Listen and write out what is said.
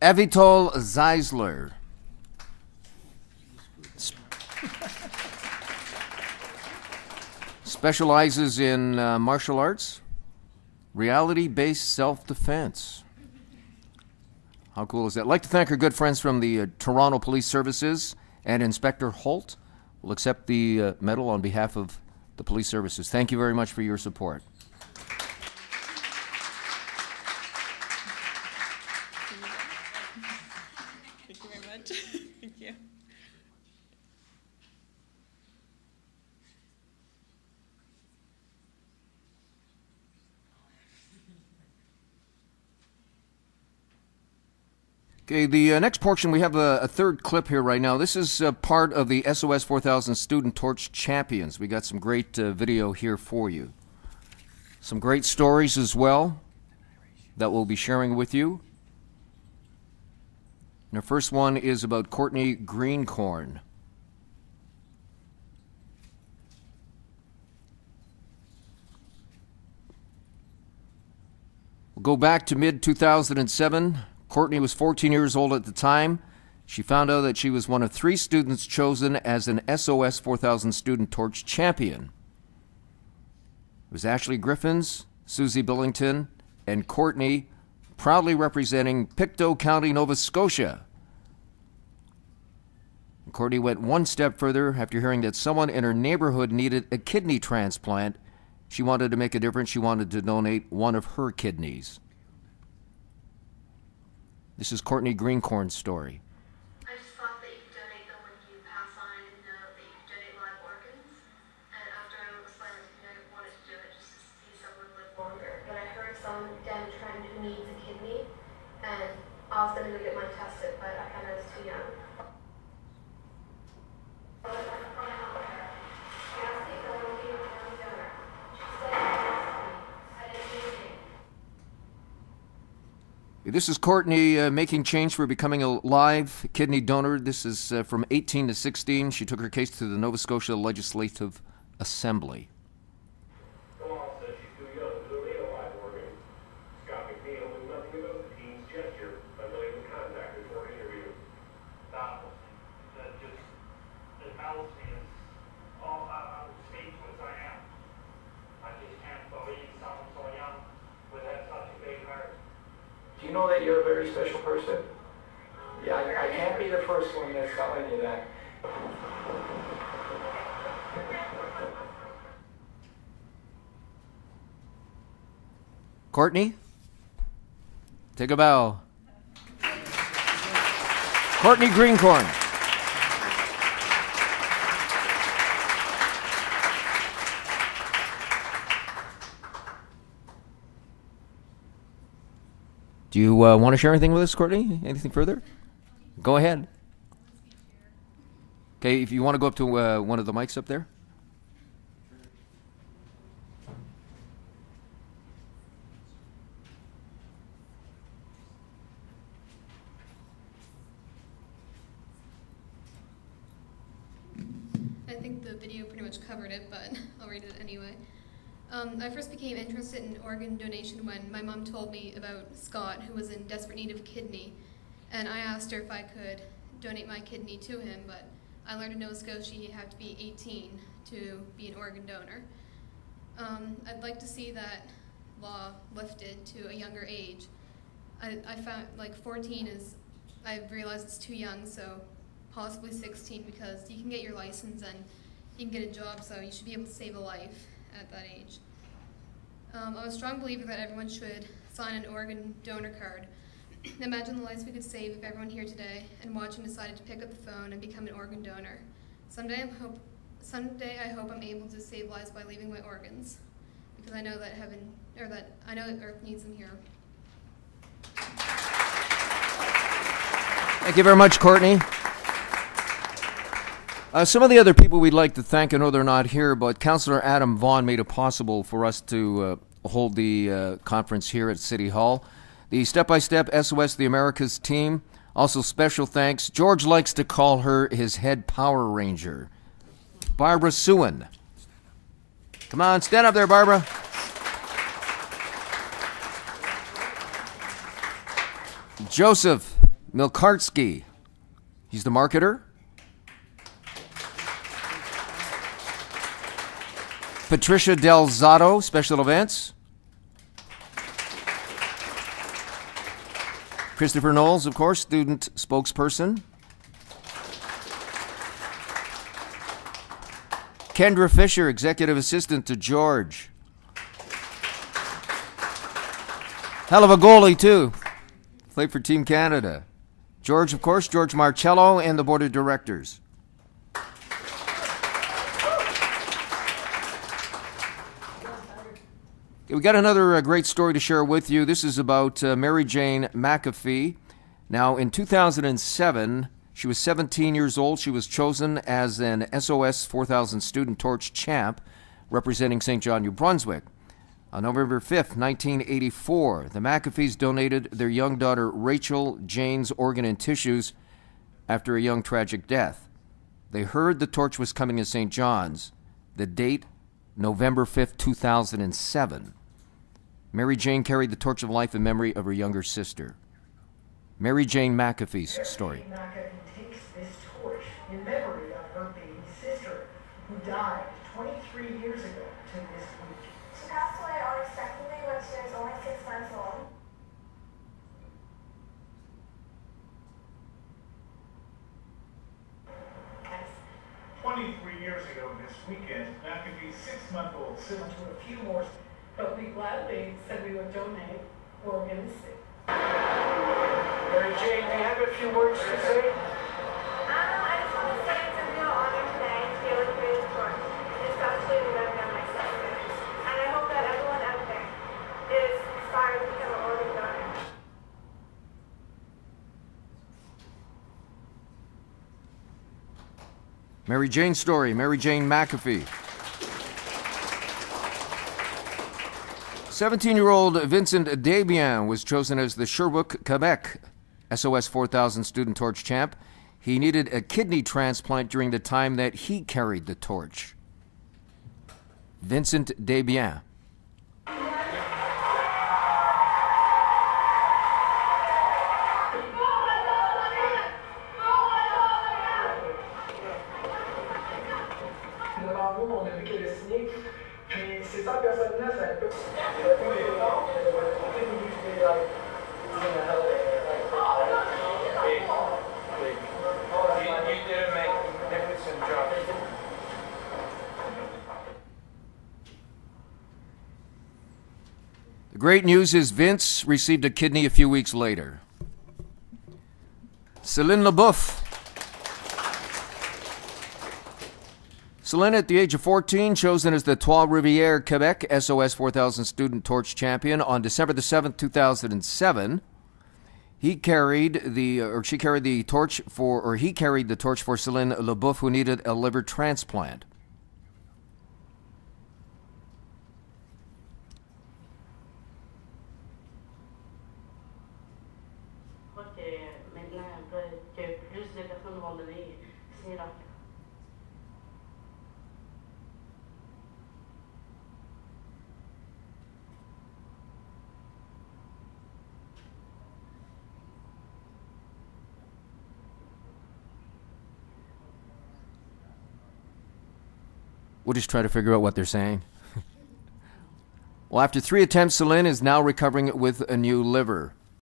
Avital Zeisler. Specializes in martial arts, reality-based self-defense. How cool is that? I'd like to thank our good friends from the Toronto Police Services, and Inspector Holt will accept the medal on behalf of the police services. Thank you very much for your support. Thank you very much. Thank you. Okay, the next portion, we have a third clip here right now. This is part of the SOS 4000 Student Torch Champions. We got some great video here for you. Some great stories as well that we'll be sharing with you. And our first one is about Courtney Greencorn. We'll go back to mid-2007. Courtney was 14 years old at the time. She found out that she was one of 3 students chosen as an SOS 4000 Student Torch Champion. It was Ashley Griffins, Susie Billington, and Courtney, proudly representing Pictou County, Nova Scotia. And Courtney went one step further after hearing that someone in her neighborhood needed a kidney transplant. She wanted to make a difference. She wanted to donate one of her kidneys. This is Courtney Greencorn's story. I just thought that you could donate them when you pass on. I didn't know that you could donate live organs. And after I was planning to I wanted to do it just to see someone live longer. But I heard someone down in Trenton who needs a kidney, and I was going to go get mine tested, but I kind of was too young. This is Courtney making change for becoming a live kidney donor. This is from 18 to 16. She took her case to the Nova Scotia Legislative Assembly. You know that you're a very special person? Yeah, I can't be the first one that's telling you that. Courtney, take a bow. Courtney Greencorn. Do you want to share anything with us, Courtney? Anything further? Go ahead. Okay, if you want to go up to one of the mics up there. I think the video pretty much covered it, but I'll read it anyway. I first became interested in organ donation when my mom told me about Scott, who was in desperate need of a kidney, and I asked her if I could donate my kidney to him, but I learned in Nova Scotia you have to be 18 to be an organ donor. I'd like to see that law lifted to a younger age. I found like 14 is, I've realized it's too young, so possibly 16, because you can get your license and you can get a job, so you should be able to save a life at that age. I'm a strong believer that everyone should sign an organ donor card. Imagine the lives we could save if everyone here today and watching decided to pick up the phone and become an organ donor. Someday I hope I'm able to save lives by leaving my organs, because I know that I know that Earth needs them here. Thank you very much, Courtney. Some of the other people we'd like to thank, I know they're not here, but Councillor Adam Vaughan made it possible for us to hold the conference here at City Hall. The Step-by-Step SOS the Americas team, also special thanks. George likes to call her his head Power Ranger, Barbara Sewin. Come on, stand up there, Barbara. Joseph Milkartsky. He's the marketer. Patricia Del Zotto, special events. Kristopher Knowles, of course, student spokesperson. Kendra Fisher, executive assistant to George. Hell of a goalie, too. Played for Team Canada. George, of course, George Marcello, and the board of directors. We got another great story to share with you. This is about Mary Jane McAfee. Now, in 2007, she was 17 years old. She was chosen as an SOS 4000 Student Torch champ representing St. John, New Brunswick. On November 5th, 1984, the McAfees donated their young daughter Rachel Jane's organ and tissues after a young tragic death. They heard the torch was coming to St. John's. The date, November 5th, 2007. Mary Jane carried the torch of life in memory of her younger sister. Mary Jane McAfee's story. Mary Jane McAfee takes this torch in memory of her baby sister, who died 23 years ago to this week. She passed away unexpectedly when she was only 6 months old. Yes. 23 years ago this weekend, McAfee's 6-month-old son to a few more. But we gladly said we would donate organs. Mary Jane, may I have a few words to say? I just want to say it's a real honor today to be able to carry this torch, especially remembering my sister. And I hope that everyone out there is inspired to become an organ donor. Mary Jane's story, Mary Jane McAfee. 17-year-old Vincent Desbiens was chosen as the Sherbrooke, Quebec SOS 4000 Student Torch champ. He needed a kidney transplant during the time that he carried the torch. Vincent Desbiens. The great news is Vince received a kidney a few weeks later. Céline Leboeuf. Céline, at the age of 14, chosen as the Trois-Rivières, Quebec SOS 4000 Student Torch champion on December the 7th, 2007. He carried the torch for Céline Leboeuf, who needed a liver transplant. We'll just try to figure out what they're saying. Well, after 3 attempts, Céline is now recovering with a new liver.